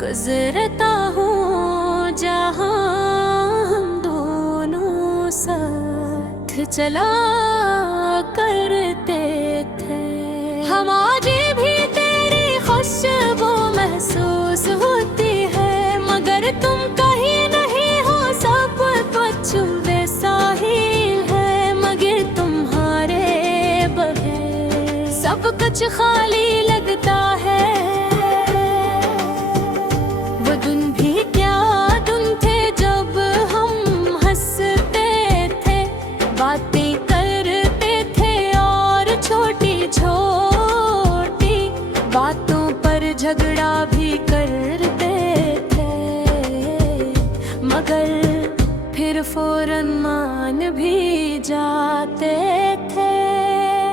गुजरता हूँ जहाँ हम दोनों साथ चला करते थे। हम आज भी तेरी खुशबू महसूस होती है, मगर तुम कहीं नहीं हो, सब कुछ वैसा ही है, मगर तुम्हारे बगैर सब कुछ खाली लगता है। वो दिन भी क्या दिन थे जब हम हंसते थे, बातें करते थे और छोटी छोटी बातों पर झगड़ा भी करते थे, मगर फिर फौरन मान भी जाते थे।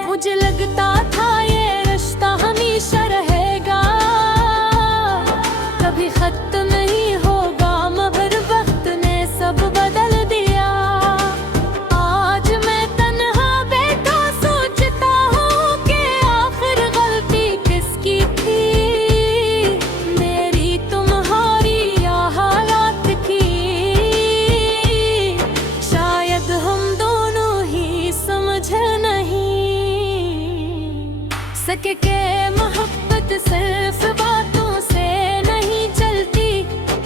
मुझे लगता था ये रिश्ता हमेशा रहेगा, कभी खत्म नहीं होगा, मगर वक्त ने सब बदल दिया। आज मैं तन्हा बैठा सोचता हूँ कि आखिर गलती किसकी थी, मेरी तुम्हारी या हालात की। शायद हम दोनों ही समझ नहीं सके के मोहब्बत सिर्फ बातों से नहीं चलती,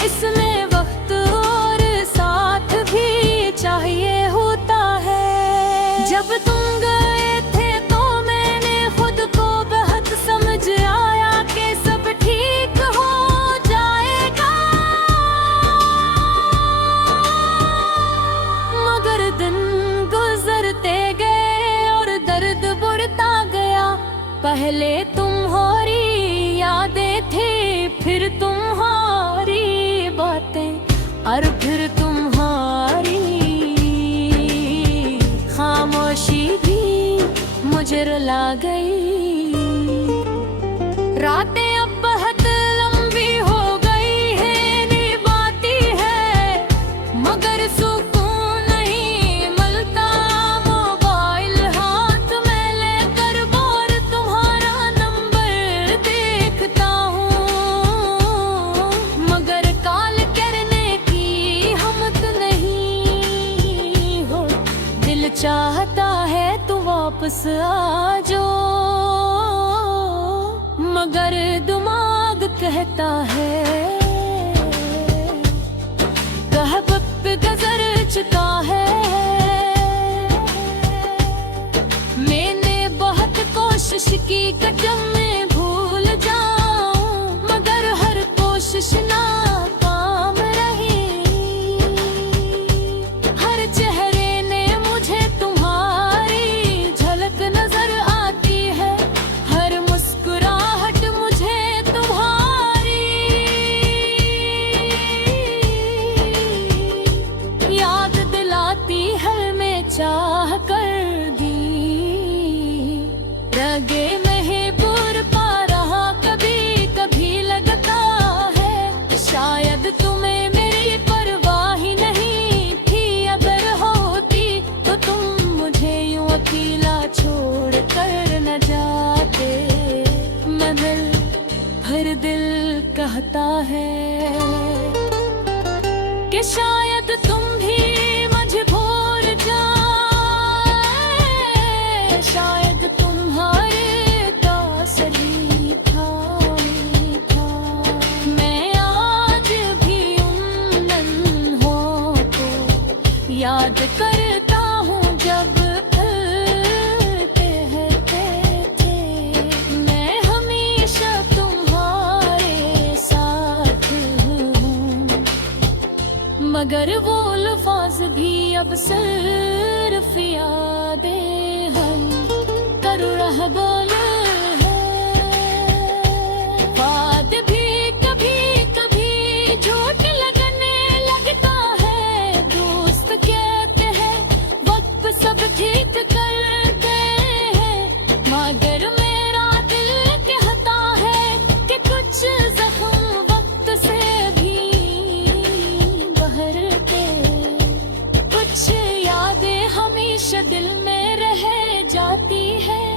इसमें वक्त और साथ भी चाहिए होता है। जब तुम गए थे तो मैंने खुद को बहुत समझ आया कि सब ठीक हो जाएगा, मगर दिन गुजरते गए और दर्द बढ़ता गया। पहले तुम्हारी यादें थी, फिर तुम्हारी बातें और फिर तुम्हारी खामोशी भी मुझे रुला गई। रातें अब बहुत लंबी हो गई है, नींद आती है, मगर सुकून नहीं मिलता। मोबाइल हाथ में लेकर बार तुम्हारा नंबर देखता हूँ, मगर कॉल करने की हिम्मत नहीं हो। दिल चाहता है तू वापस आ जाओ, मगर दिमाग कहता है कह वक्त गुजर चुका है। मैंने बहुत कोशिश की कदम में भूल जाऊं, मगर हर कोशिश नाकाम रही। हर चेहरे ने मुझे तुम्हारी झलक नजर आती है, हर मुस्कुराहट मुझे तुम्हारी याद दिलाती है। मैं चाह कर दी रगे महबूर पा रहा, कभी कभी लगता है शायद तुम्हें मेरी परवाह ही नहीं थी। अगर होती तो तुम मुझे यूं अकेला छोड़ कर न जाते, मगर हर दिल कहता है कि शायद तुम भी मजबूर जाए, शायद तुम्हारे तासली था। मैं आज भी उन लम्हों को याद करता हूँ जब कहते थे मैं हमेशा तुम्हारे साथ हूँ, मगर वो अल्फाज भी अब सिर्फ यादें हम कर रह बोले हैं। बात भी कभी कभी झूठ लगने लगता है, दोस्त कहते हैं वक्त सब ठीक करते हैं, मगर मेरा दिल कहता है कि कुछ जख्म वक्त से भी बहरते, कुछ यादें हमेशा दिल में रह जाती है,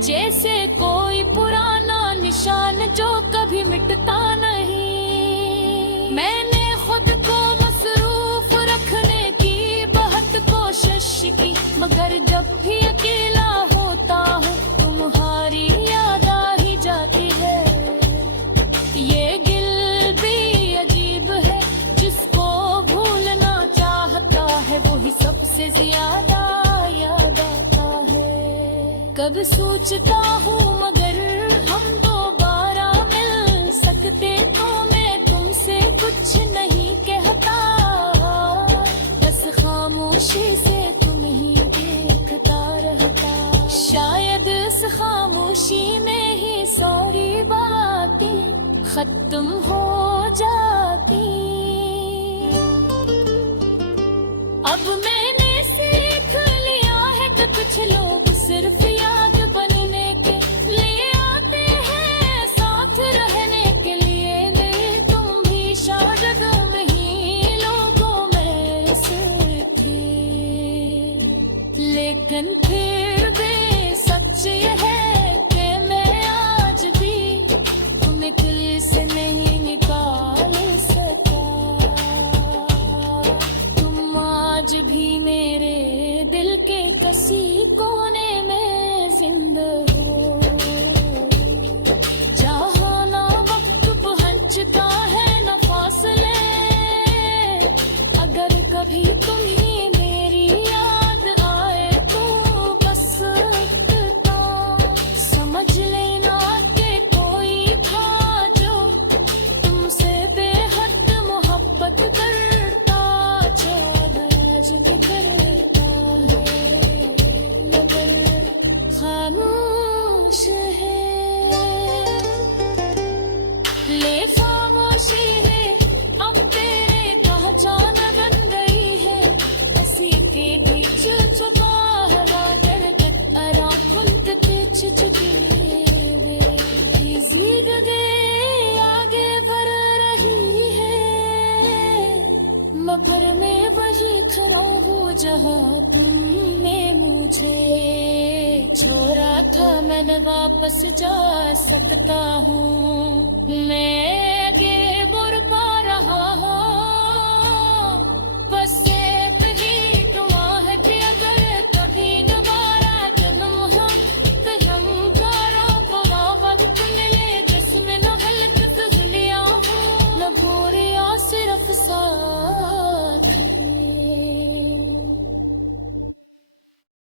जैसे कोई पुराना निशान जो कभी मिटता नहीं। मैंने खुद को मसरूफ रखने की बहुत कोशिश की, मगर जब भी अकेला होता हूँ तुम्हारी याद आ ही जाती है। ये गिल भी अजीब है, जिसको भूलना चाहता है वो ही सबसे ज्यादा याद आता है। कब सोचता हूँ मगर हम दोबारा मिल सकते तो मैं तुमसे कुछ नहीं कहता, बस खामोशी से तुम ही देखता रहता। शायद इस खामोशी में ही सारी बातें खत्म हो जाती। अब मैंने सीख लिया है कि कुछ लोग सिर्फ याद बनने के लिए आते हैं, साथ रहने के लिए नहीं। तुम भी शायद नहीं लोगों में से थे, लेकिन फिर भी सच ये है कि मैं आज भी तुम्हें दिल से नहीं निकाल सका। तुम आज भी मेरे दिल के किसी कोने में जिंदा हो। जहाँ ना वक्त पहुँचता है न फासले, अगर कभी तुम्हें मेरी याद आए तो बस इतना समझ लेना कि कोई था जो तुमसे बेहद मोहब्बत करता, शायद आज भी करता है, मगर खामोश है। ले खामोशी है अब तेरे पहचान बन गई है, ऐसी के बीच छुपा हवा दरगत अरा फुंत तेच चुके वे जिंदगी आगे बढ़ रही है। मगर मैं वही खड़ा हूँ जहाँ तुमने मुझे छोड़ा था, मैं वापस जा सकता हूँ। मैं